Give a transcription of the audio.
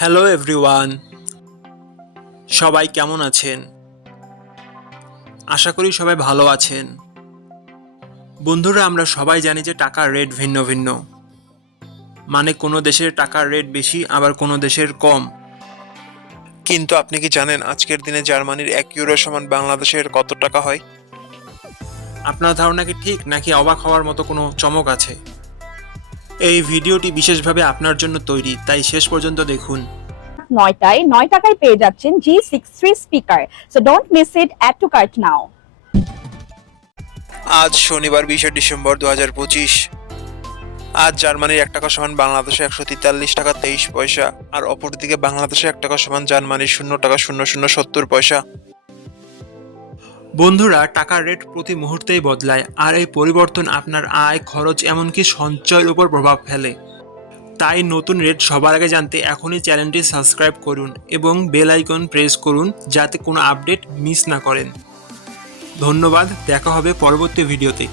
Hello everyone, সবাই কেমন আছেন? আশা করি সবাই ভালো আছেন। বন্ধুরা, আমরা সবাই জানি যে টাকার রেট ভিন্ন ভিন্ন। মানে কোনো দেশের টাকার রেট বেশি, আবার কোনো দেশের কম। কিন্তু আপনি কি জানেন আজকের দিনে জার্মানির 1 ইউরো সমান বাংলাদেশের কত টাকা হয়? আপনার ধারণা কি ঠিক, নাকি অবাক হওয়ার মতো কোনো চমক আছে? এই ভিডিওটি বিশেষভাবে আপনার জন্য তৈরি, তাই শেষ পর্যন্ত দেখুন। 9টায় 9 টাকায় পেয়ে যাচ্ছেন G63 speaker. So don't miss it, add to cart now. আজ শনিবার 20 ডিসেম্বর 2025। আজ জার্মানির 1 টাকা সমান বাংলাদেশে 143 টাকা 23 পয়সা, আর অপরদিকে বাংলাদেশে 1 টাকা সমান জার্মানির 0 টাকা 0070 পয়সা। বন্ধুরা, টাকার রেট প্রতি মুহূর্তেই বদলায়, আর এই পরিবর্তন আপনার আয়, খরচ, এমনকি সঞ্চয়ের উপর প্রভাব ফেলে। তাই নতুন রেট সবার আগে জানতে এখনই চ্যানেলটি সাবস্ক্রাইব করুন এবং বেল আইকন প্রেস করুন, যাতে কোনো আপডেট মিস না করেন। ধন্যবাদ, দেখা হবে পরবর্তী ভিডিওতে।